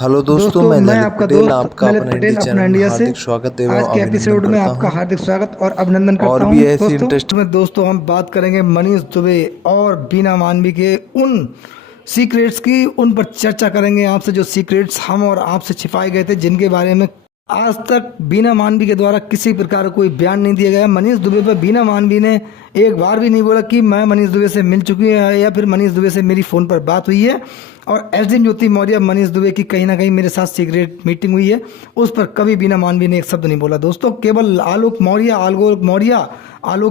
Hello दोस्तों, दोस्तों मैं मैं ललित आपका पटेल दोस्त आपका ललित अपने पटेल हिंदी अपना चैनल में इंडिया से। हार्दिक स्वागत एवं आज के अभिनंदन एपिसोड में करता आपका हूं। हार्दिक स्वागत और अभिनंदन और करता हूं। भी ऐसी दोस्तों हम बात करेंगे मनीष दुबे और बीना मानवी के उन सीक्रेट्स की, उन पर चर्चा करेंगे आपसे जो सीक्रेट्स हम और आपसे छिपाए गए थे, जिनके बारे में आज तक बीना मानवी के द्वारा किसी प्रकार का कोई बयान नहीं दिया गया। मनीष दुबे पर बीना मानवी ने एक बार भी नहीं बोला कि मैं मनीष दुबे से मिल चुकी है या फिर मनीष दुबे से मेरी फ़ोन पर बात हुई है। और एस डी ज्योति मौर्य मनीष दुबे की कहीं ना कहीं मेरे साथ सीक्रेट मीटिंग हुई है, उस पर कभी बीना मानवी ने एक शब्द नहीं बोला। दोस्तों केवल आलोक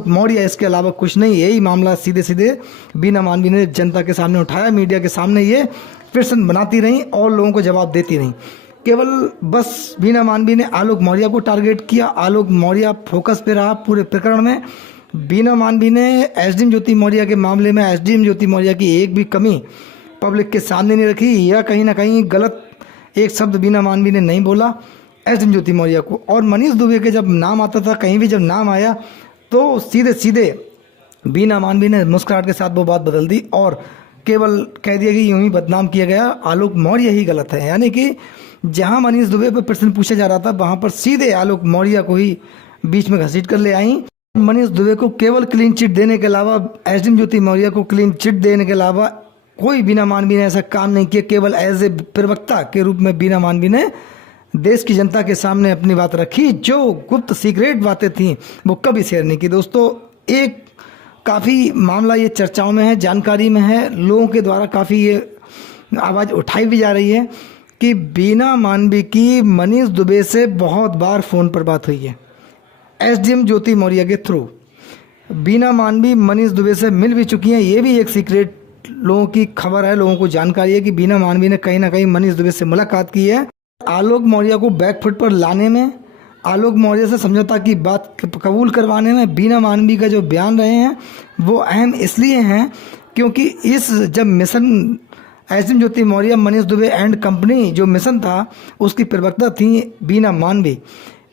मौर्य इसके अलावा कुछ नहीं। यही मामला सीधे सीधे बीना मानवी ने जनता के सामने उठाया, मीडिया के सामने ये प्रश्न बनाती रहीं और लोगों को जवाब देती रहीं। केवल बस बीना मानवी ने आलोक मौर्य को टारगेट किया, आलोक मौर्य फोकस पे रहा पूरे प्रकरण में। बीना मानवी ने एसडीएम ज्योति मौर्य के मामले में एसडीएम ज्योति मौर्य की एक भी कमी पब्लिक के सामने नहीं रखी, या कहीं ना कहीं गलत एक शब्द बीना मानवी ने नहीं बोला एसडीएम ज्योति मौर्य को। और मनीष दुबे के जब नाम आता था, कहीं भी जब नाम आया तो सीधे सीधे बीना मानवी ने मुस्कुराहट के साथ वो बात बदल दी और केवल कह दिया कि यूं ही बदनाम किया गया, आलोक मौर्य ही गलत है। यानी कि जहां मनीष दुबे पर प्रश्न पूछा जा रहा था, वहां पर सीधे आलोक मौर्य को ही बीच में घसीट कर ले आई। मनीष दुबे को केवल क्लीन चिट देने के अलावा, एसडीएम ज्योति मौर्य को क्लीन चिट देने के अलावा कोई बीना मानवी ने ऐसा काम नहीं किया। केवल एज ए प्रवक्ता के रूप में बीना मानवी ने देश की जनता के सामने अपनी बात रखी। जो गुप्त सीक्रेट बातें थी वो कभी शेयर नहीं की। दोस्तों एक काफ़ी मामला ये चर्चाओं में है, जानकारी में है, लोगों के द्वारा काफ़ी ये आवाज़ उठाई भी जा रही है कि बीना मानवी की मनीष दुबे से बहुत बार फ़ोन पर बात हुई है एसडीएम ज्योति मौर्य के थ्रू। बीना मानवी मनीष दुबे से मिल भी चुकी हैं, ये भी एक सीक्रेट लोगों की खबर है, लोगों को जानकारी है कि बीना मानवी ने कहीं ना कहीं मनीष दुबे से मुलाकात की है। आलोक मौर्य को बैकफुट पर लाने में, आलोक मौर्य से समझौता की बात कबूल करवाने में बीना मानवी का जो बयान रहे हैं वो अहम इसलिए हैं क्योंकि इस जब mission SDM Jyoti Maurya Manish Dubey and company जो मिशन था उसकी प्रवक्ता थी बीना मानवी,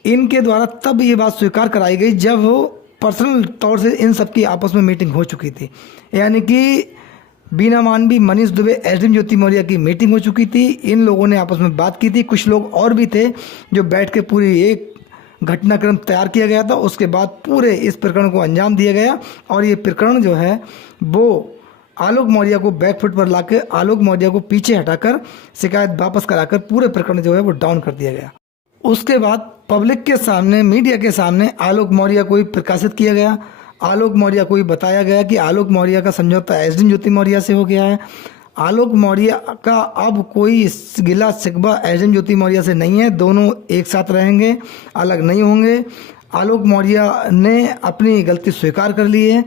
इनके द्वारा तब ये बात स्वीकार कराई गई जब वो पर्सनल तौर से इन सब की आपस में मीटिंग हो चुकी थी। यानी कि बीना मानवी मनीष दुबे एसडीएम ज्योति मौर्य की मीटिंग हो चुकी थी, इन लोगों ने आपस में बात की थी। कुछ लोग और भी थे जो बैठ के पूरी एक घटनाक्रम तैयार किया गया था, उसके बाद पूरे इस प्रकरण को अंजाम दिया गया और ये प्रकरण जो है वो आलोक मौर्य को बैकफुट पर लाकर आलोक मौर्य को पीछे हटाकर शिकायत वापस कराकर पूरे प्रकरण जो है वो डाउन कर दिया गया। उसके बाद पब्लिक के सामने, मीडिया के सामने आलोक मौर्य को ही प्रकाशित किया गया, आलोक मौर्य को ही बताया गया कि आलोक मौर्य का समझौता एसडीएम ज्योति मौर्य से हो गया है। आलोक मौर्य का अब कोई गिला शिकवा एसडीएम ज्योति मौर्य से नहीं है, दोनों एक साथ रहेंगे, अलग नहीं होंगे। आलोक मौर्य ने अपनी गलती स्वीकार कर ली है,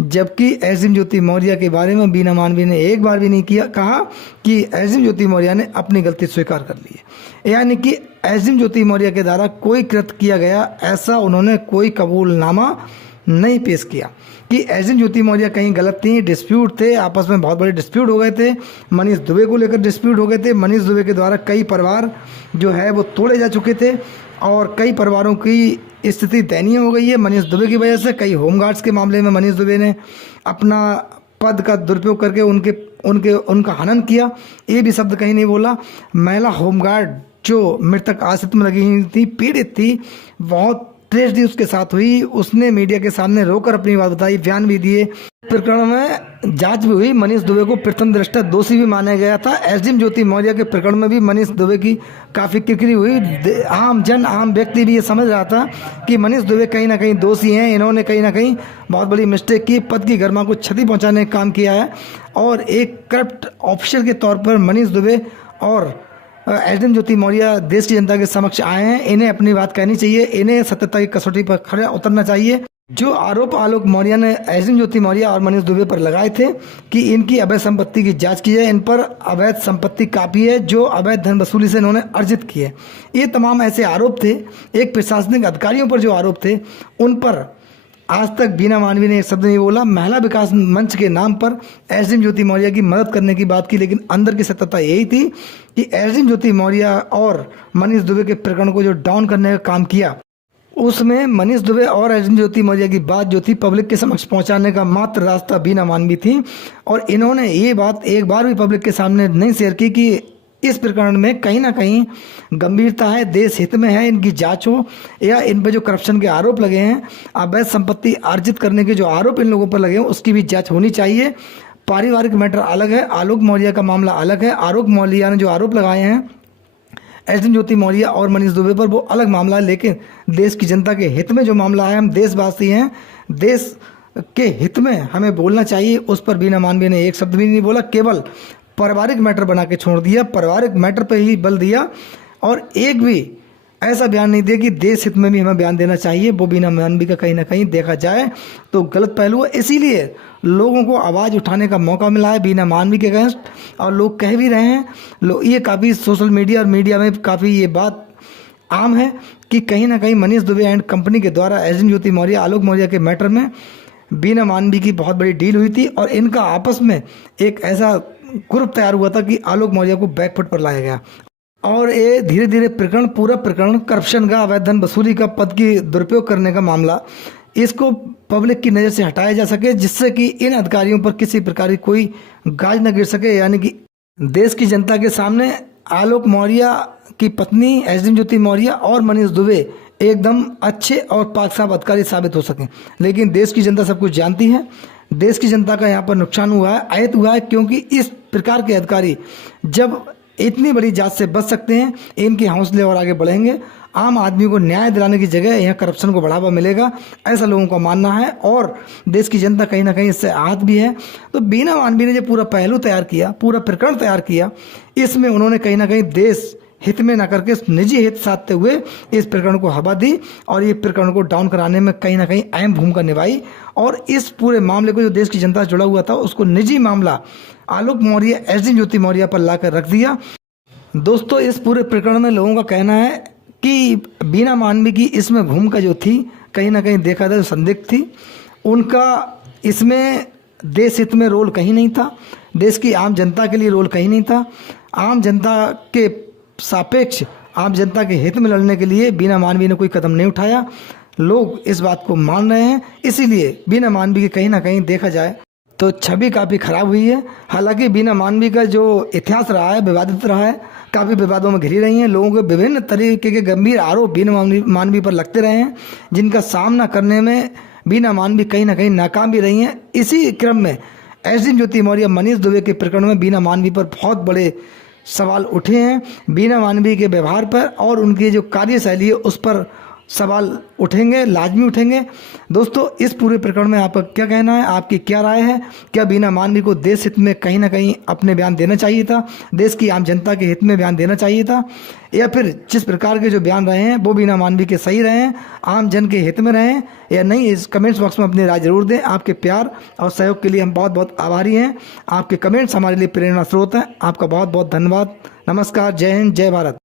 जबकि एसडीएम ज्योति मौर्य के बारे में बीना मानवी ने एक बार भी नहीं कहा कि एसडीएम ज्योति मौर्य ने अपनी गलती स्वीकार कर ली है। यानी कि एसडीएम ज्योति मौर्य के द्वारा कोई कृत्य किया गया ऐसा उन्होंने कोई कबूलनामा नहीं पेश किया कि एसडीएम ज्योति मौर्य कहीं गलत थी। डिस्प्यूट थे, आपस में बहुत बड़े डिस्प्यूट हो गए थे, मनीष दुबे को लेकर डिस्प्यूट हो गए थे। मनीष दुबे के द्वारा कई परिवार जो है वो तोड़े जा चुके थे और कई परिवारों की स्थिति दयनीय हो गई है मनीष दुबे की वजह से। कई होमगार्ड्स के मामले में मनीष दुबे ने अपना पद का दुरुपयोग करके उनका हनन किया, ये भी शब्द कहीं नहीं बोला। महिला होमगार्ड जो मृतक आश्रित में लगी हुई थी, पीड़ित थी, बहुत ट्रेजेडी उसके साथ हुई, उसने मीडिया के सामने रोकर अपनी बात बताई, बयान भी दिए। प्रकरण में जांच भी हुई, मनीष दुबे को प्रथम दृष्टया दोषी भी माना गया था। एसडीएम ज्योति मौर्य के प्रकरण में भी मनीष दुबे की काफ़ी किरकिरी हुई। आम व्यक्ति भी ये समझ रहा था कि मनीष दुबे कहीं ना कहीं दोषी हैं, इन्होंने कहीं ना कहीं बहुत बड़ी मिस्टेक की, पद की गरिमा को क्षति पहुँचाने का काम किया है और एक करप्ट ऑफिसर के तौर पर मनीष दुबे और एसडीएम ज्योति मौर्य देश की जनता के समक्ष आए हैं। इन्हें अपनी बात कहनी चाहिए, इन्हें सत्यता की कसौटी पर खड़ा उतरना चाहिए। जो आरोप आलोक मौर्य ने एसडीएम ज्योति मौर्य और मनीष दुबे पर लगाए थे कि इनकी अवैध संपत्ति की जांच की जाए, इन पर अवैध संपत्ति काफ़ी है जो अवैध धन वसूली से इन्होंने अर्जित की है, ये तमाम ऐसे आरोप थे। एक प्रशासनिक अधिकारियों पर जो आरोप थे उन पर आज तक बीना मानवी ने एक शब्द नहीं बोला। महिला विकास मंच के नाम पर एसडीएम ज्योति मौर्य की मदद करने की बात की, लेकिन अंदर की सत्यता यही थी कि एसडीएम ज्योति मौर्य और मनीष दुबे के प्रकरण को जो डाउन करने का काम किया, उसमें मनीष दुबे और एसडीएम ज्योति मौर्य की बात जो थी पब्लिक के समक्ष पहुंचाने का मात्र रास्ता बीना मानवी थी। और इन्होंने ये बात एक बार भी पब्लिक के सामने नहीं शेयर की कि इस प्रकरण में कहीं ना कहीं गंभीरता है, देश हित में है इनकी जांच हो, या इन पे जो करप्शन के आरोप लगे हैं, अवैध संपत्ति अर्जित करने के जो आरोप इन लोगों पर लगे हैं, उसकी भी जांच होनी चाहिए। पारिवारिक मैटर अलग है, आलोक मौर्य का मामला अलग है। आलोक मौर्य ने जो आरोप लगाए हैं एसडीएम ज्योति मौर्य और मनीष दुबे पर, वो अलग मामला है, लेकिन देश की जनता के हित में जो मामला है, हम देशवासी हैं, देश के हित में हमें बोलना चाहिए। उस पर बीना मानवीय ने एक शब्द भी नहीं बोला, केवल पारिवारिक मैटर बना के छोड़ दिया, पारिवारिक मैटर पर ही बल दिया और एक भी ऐसा बयान नहीं दिया कि देश हित में भी हमें बयान देना चाहिए। वो बीना मानवीय का कहीं ना कहीं देखा जाए तो गलत पहलू है। इसीलिए लोगों को आवाज़ उठाने का मौका मिला है बीना मानवीय के अगेंस्ट, और लोग कह भी रहे हैं, ये काफ़ी सोशल मीडिया और मीडिया में काफ़ी ये बात आम है कि कहीं ना कहीं मनीष दुबे एंड कंपनी के द्वारा एसडीएम ज्योति मौर्य, आलोक मौर्य के मैटर में बीना मानवीय की बहुत बड़ी डील हुई थी और इनका आपस में एक ऐसा ग्रुप तैयार हुआ था कि आलोक मौर्य को बैकफुट पर लाया गया। और ये धीरे धीरे प्रकरण, पूरा प्रकरण करप्शन का, अवैध धन वसूली का, पद की दुरुपयोग करने का मामला, इसको पब्लिक की नज़र से हटाया जा सके, जिससे कि इन अधिकारियों पर किसी प्रकार की कोई गाज न गिर सके। यानी कि देश की जनता के सामने आलोक मौर्य की पत्नी एसडीएम ज्योति मौर्य और मनीष दुबे एकदम अच्छे और पाक साफ अधिकारी साबित हो सकें। लेकिन देश की जनता सब कुछ जानती है, देश की जनता का यहाँ पर नुकसान हुआ है, आयत हुआ है, क्योंकि इस प्रकार के अधिकारी जब इतनी बड़ी जांच से बच सकते हैं, इनके हौसले और आगे बढ़ेंगे। आम आदमी को न्याय दिलाने की जगह यहाँ करप्शन को बढ़ावा मिलेगा, ऐसा लोगों का मानना है और देश की जनता कहीं ना कहीं इससे आहत भी है। तो बीना मानवीय ने जो पूरा पहलू तैयार किया, पूरा प्रकरण तैयार किया, इसमें उन्होंने कहीं ना कहीं देश हित में न करके निजी हित साधते हुए इस प्रकरण को हवा दी और ये प्रकरण को डाउन कराने में कहीं ना कहीं अहम भूमिका निभाई। और इस पूरे मामले को, जो देश की जनता से जुड़ा हुआ था, उसको निजी मामला आलोक मौर्य, एसडीएम ज्योति मौर्य पर लाकर रख दिया। दोस्तों, इस पूरे प्रकरण में लोगों का कहना है कि बीना मानवीय की इसमें भूमिका जो थी, कहीं ना कहीं देखा जाए तो संदिग्ध थी। उनका इसमें देश हित में रोल कहीं नहीं था, देश की आम जनता के लिए रोल कहीं नहीं था। आम जनता के सापेक्ष, आम जनता के हित में लड़ने के लिए बीना मानवीय ने कोई कदम नहीं उठाया। लोग इस बात को मान रहे हैं, इसीलिए बीना मानवीय की कहीं ना कहीं देखा जाए तो छवि काफ़ी खराब हुई है। हालांकि बीना मानवीय का जो इतिहास रहा है, विवादित रहा है, काफ़ी विवादों में घिरी रही हैं, लोगों के विभिन्न तरीके के गंभीर आरोप बीना मानवीय पर लगते रहे हैं, जिनका सामना करने में बीना मानवीय कहीं ना कहीं नाकाम भी रही हैं। इसी क्रम में एसडीएम ज्योति मौर्य, मनीष दुबे के प्रकरण में बीना मानवीय पर बहुत बड़े सवाल उठे हैं। बीना मानवीय के व्यवहार पर और उनकी जो कार्यशैली है उस पर सवाल उठेंगे, लाजमी उठेंगे। दोस्तों, इस पूरे प्रकरण में आपका क्या कहना है, आपकी क्या राय है? क्या बीना मानवीय को देश हित में कहीं ना कहीं अपने बयान देना चाहिए था, देश की आम जनता के हित में बयान देना चाहिए था, या फिर जिस प्रकार के जो बयान रहे हैं वो बीना मानवीय के सही रहे हैं, आम जन के हित में रहे हैं या नहीं? इस कमेंट्स बॉक्स में अपनी राय जरूर दें। आपके प्यार और सहयोग के लिए हम बहुत बहुत आभारी हैं। आपके कमेंट्स हमारे लिए प्रेरणा स्रोत हैं। आपका बहुत बहुत धन्यवाद। नमस्कार, जय हिंद, जय भारत।